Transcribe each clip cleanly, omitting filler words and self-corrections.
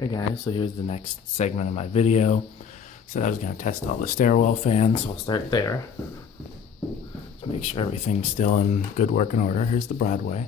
Hey guys, so here's the next segment of my video. Said I was going to test all the Stairwell fans, so I'll start there. Just make sure everything's still in good working order. Here's the Broadway.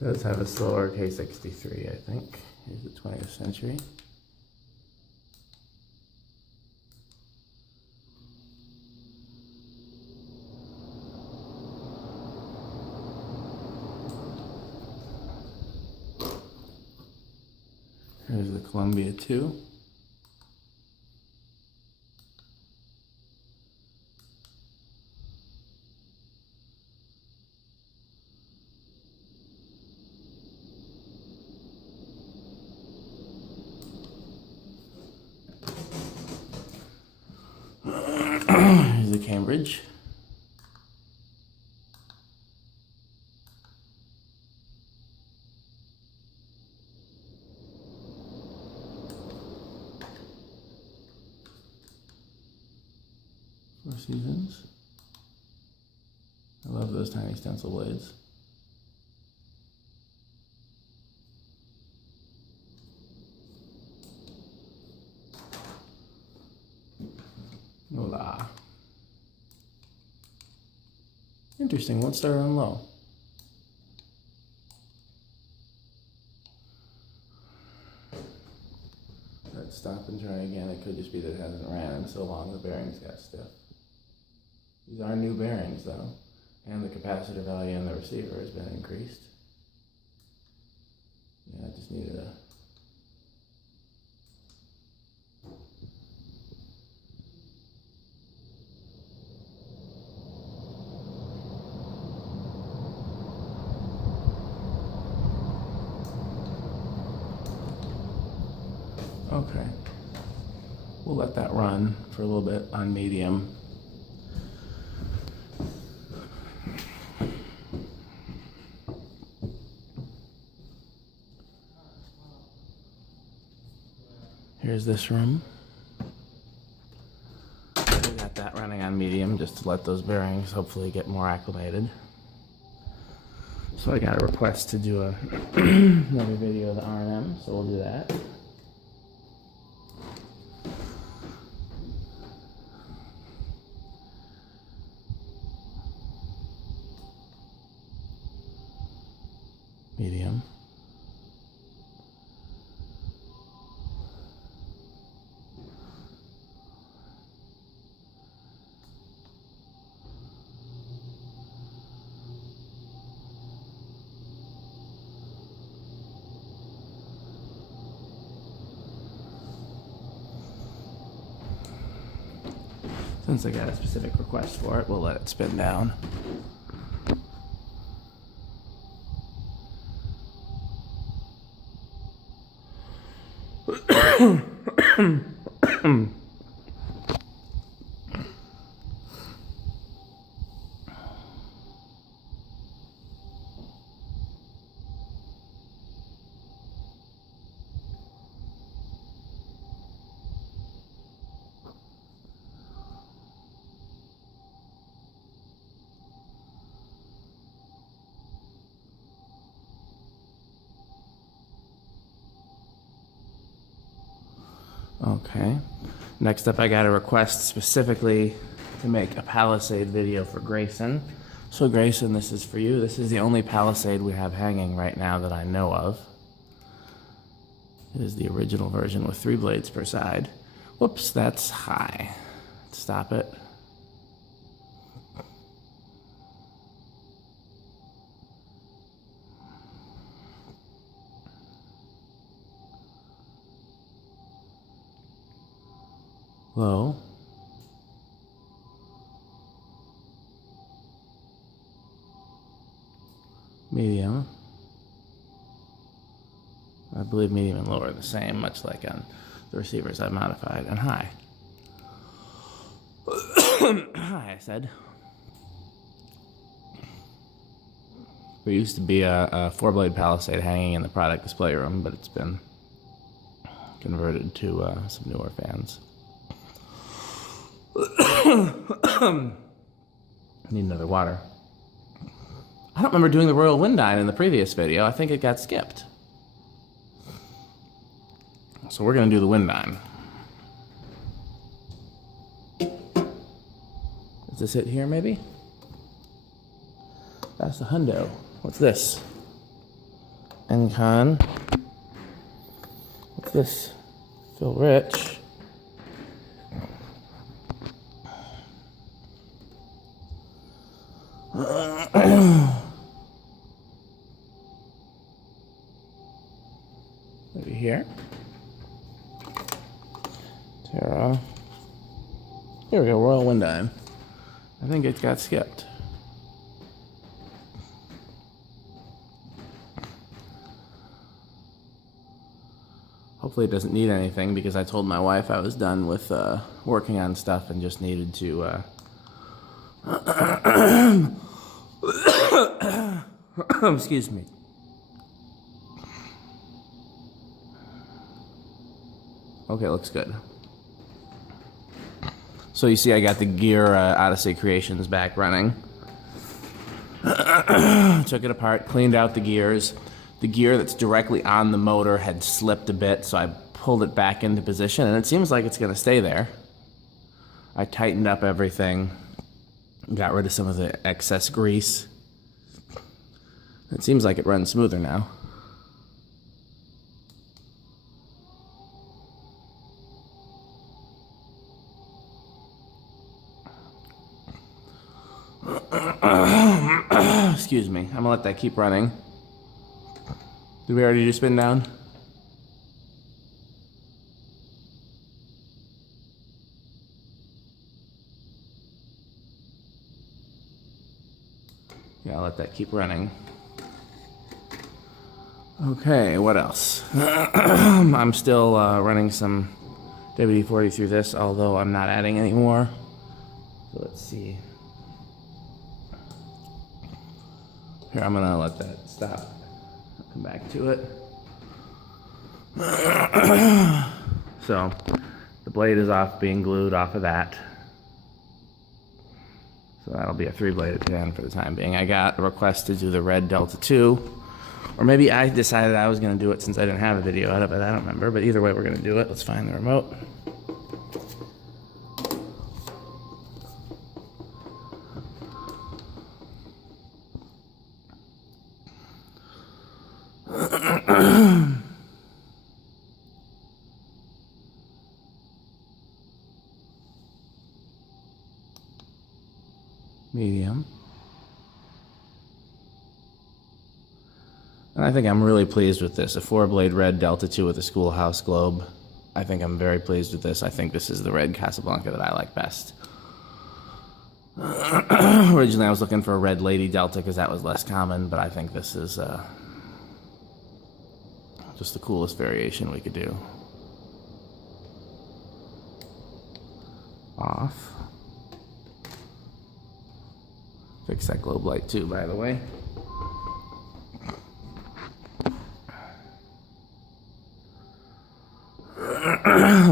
It does have a slower K63, I think. Here's the 20th century. Here's the Columbia 2. Here's the Cambridge. Four Seasons. I love those tiny stencil blades. Hola. Interesting, won't start on low. Let's stop and try again. It could just be that it hasn't ran in so long the bearings got stiff. These are new bearings though, and the capacitor value in the receiver has been increased. Yeah, I just needed a okay. We'll let that run for a little bit on medium. Here's this room. We got that running on medium just to let those bearings hopefully get more acclimated. So I got a request to do another video of the R&M, so we'll do that. Medium. Since I got a specific request for it, we'll let it spin down. Okay. Next up, I got a request specifically to make a Palisade video for Grayson. So Grayson, this is for you. This is the only Palisade we have hanging right now that I know of. It is the original version with 3 blades per side. Whoops, that's high. Stop it. Low. Medium. I believe medium and low are the same, much like on the receivers I've modified, and high. I said. There used to be a four-blade Palisade hanging in the product display room, but it's been converted to some newer fans. Need another water. I don't remember doing the Royal Windine in the previous video. I think it got skipped. So we're going to do the Windine. Is this it here, maybe? That's the hundo. What's this? Encon. What's this? Phil Rich. Maybe here. Terra. Here we go, Royal Windine. I think it got skipped. Hopefully it doesn't need anything, because I told my wife I was done with working on stuff and just needed to excuse me. Okay, looks good. So you see I got the gear Odyssey Creations back running. Took it apart, cleaned out the gears. The gear that's directly on the motor had slipped a bit, so I pulled it back into position, and it seems like it's going to stay there. I tightened up everything, got rid of some of the excess grease. It seems like it runs smoother now. Excuse me, I'm gonna let that keep running. Did we already do spin down? Yeah, I'll let that keep running. Okay, what else? I'm still running some WD-40 through this, although I'm not adding any more. So let's see. Here, I'm gonna let that stop. I'll come back to it. So, the blade is off being glued off of that. So that'll be a 3-bladed pan for the time being. I got a request to do the red Delta 2. Or maybe I decided I was gonna do it since I didn't have a video out of it. I don't remember, but either way we're gonna do it. Let's find the remote. Medium. And I think I'm really pleased with this. A 4-blade red Delta 2 with a schoolhouse globe. I think I'm very pleased with this. I think this is the red Casablanca that I like best. Originally I was looking for a red Lady Delta because that was less common, but I think this is just the coolest variation we could do. Off. Fix that globe light too, by the way.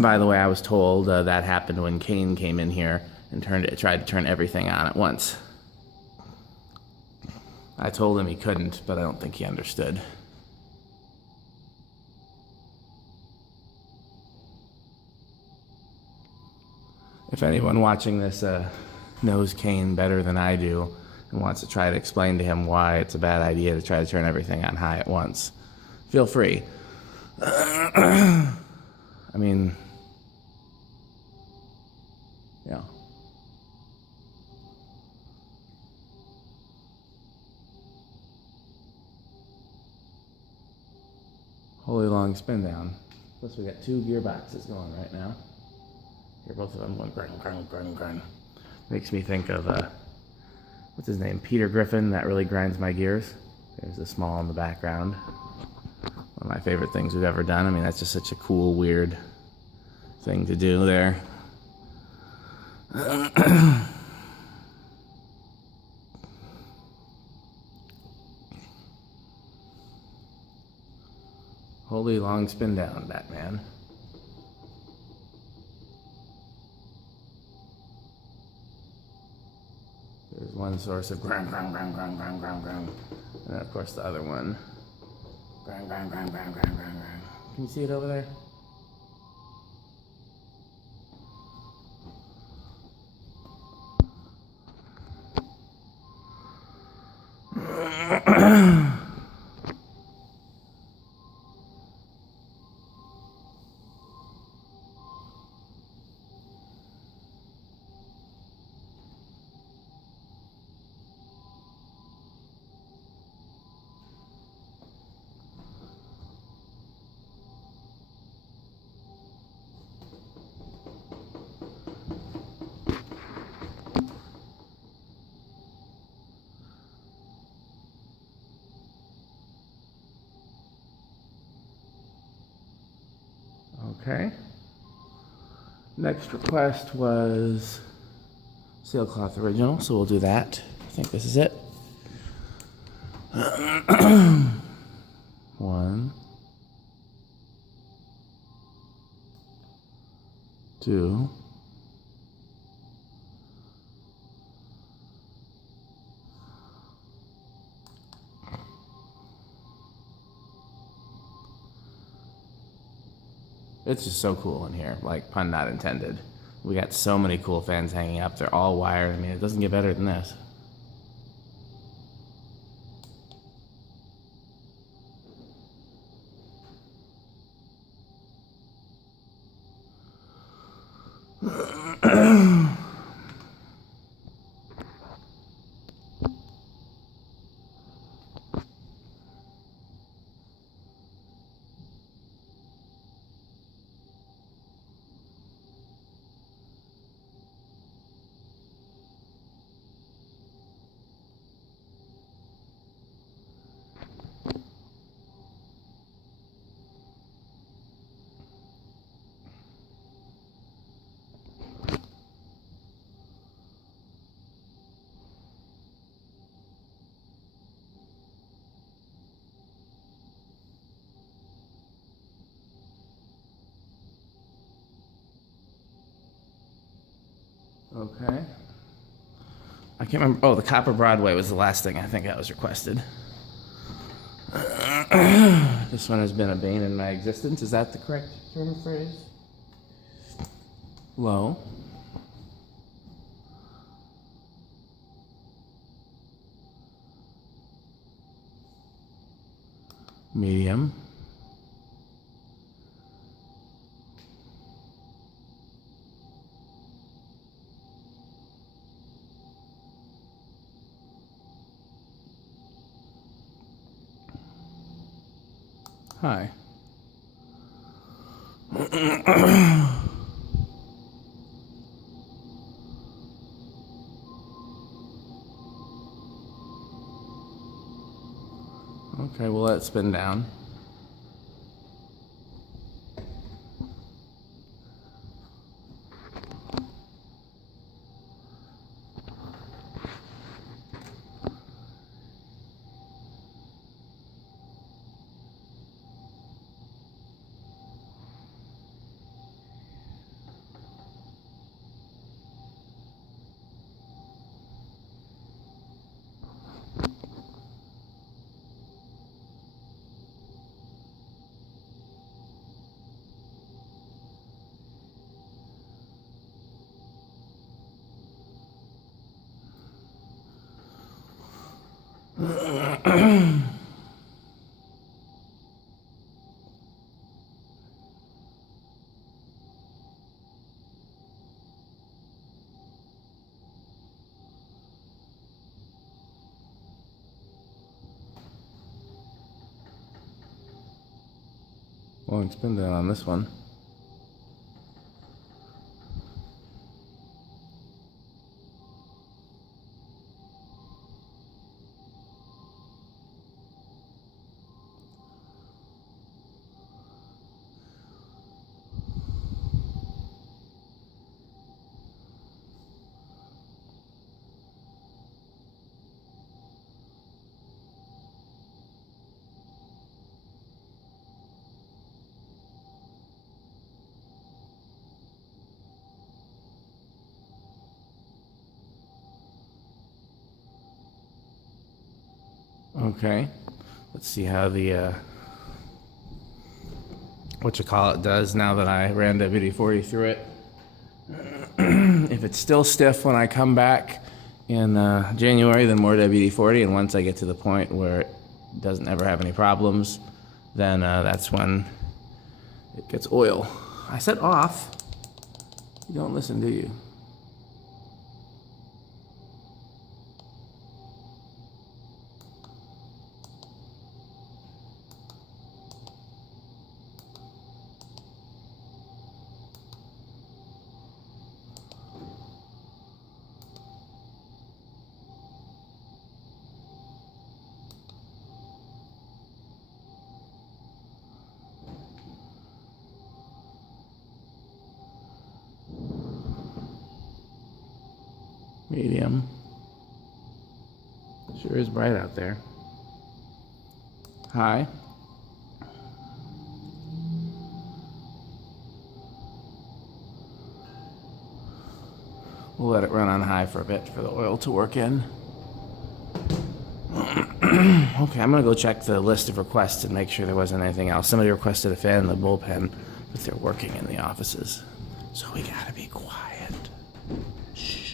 By the way, I was told that happened when Kane came in here and tried to turn everything on at once. I told him he couldn't, but I don't think he understood. If anyone watching this knows Kane better than I do and wants to try to explain to him why it's a bad idea to try to turn everything on high at once, feel free. I mean, yeah. Holy long spin down. Plus we got 2 gearboxes going right now. Here, both of them going grung, grung, grung, grung. Makes me think of, what's his name? Peter Griffin, that really grinds my gears. There's the small in the background. One of my favorite things we've ever done. I mean, that's just such a cool, weird thing to do there. Holy long spin down, Batman. There's one source of ground. And then of course the other one. Ground. Can you see it over there? Okay. Next request was sailcloth original, so we'll do that. I think this is it. 1, 2, 3. It's just so cool in here, like pun not intended. We got so many cool fans hanging up. They're all wired. I mean, it doesn't get better than this. Okay. I can't remember. Oh, the Copper Broadway was the last thing I think that was requested. This one has been a bane in my existence. Is that the correct term of phrase? Low. Medium. Hi. Okay, we'll let it spin down. Long spin down on this one. Okay. Let's see how the whatchamacallit does now that I ran WD-40 through it. If it's still stiff when I come back in January, then more WD-40, and once I get to the point where it doesn't ever have any problems, then that's when it gets oil. I said off. You don't listen, do you? Medium. Sure is bright out there. High. We'll let it run on high for a bit for the oil to work in. Okay, I'm gonna go check the list of requests and make sure there wasn't anything else. Somebody requested a fan in the bullpen, but they're working in the offices. So we gotta be quiet. Shh.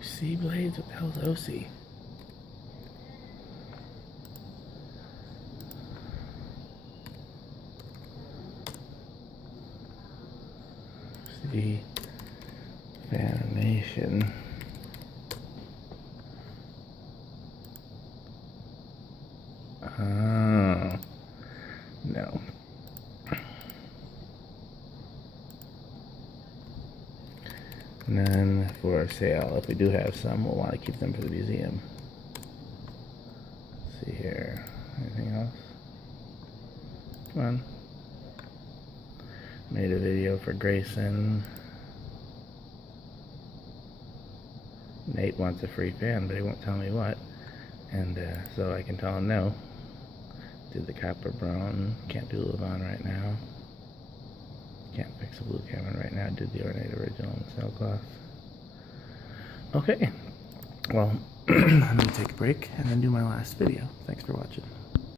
Sea blades with Palisade. See Fanimation. Oh no. And then for sale, if we do have some, we'll want to keep them for the museum. Let's see here. Anything else? Come on. Made a video for Grayson. Nate wants a free fan, but he won't tell me what. And so I can tell him no. Did the copper brown. Can't do Levon right now. Can't fix a blue Cameron right now. Did the ornate original in sailcloth. Okay. Well, I'm going to take a break and then do my last video. Thanks for watching.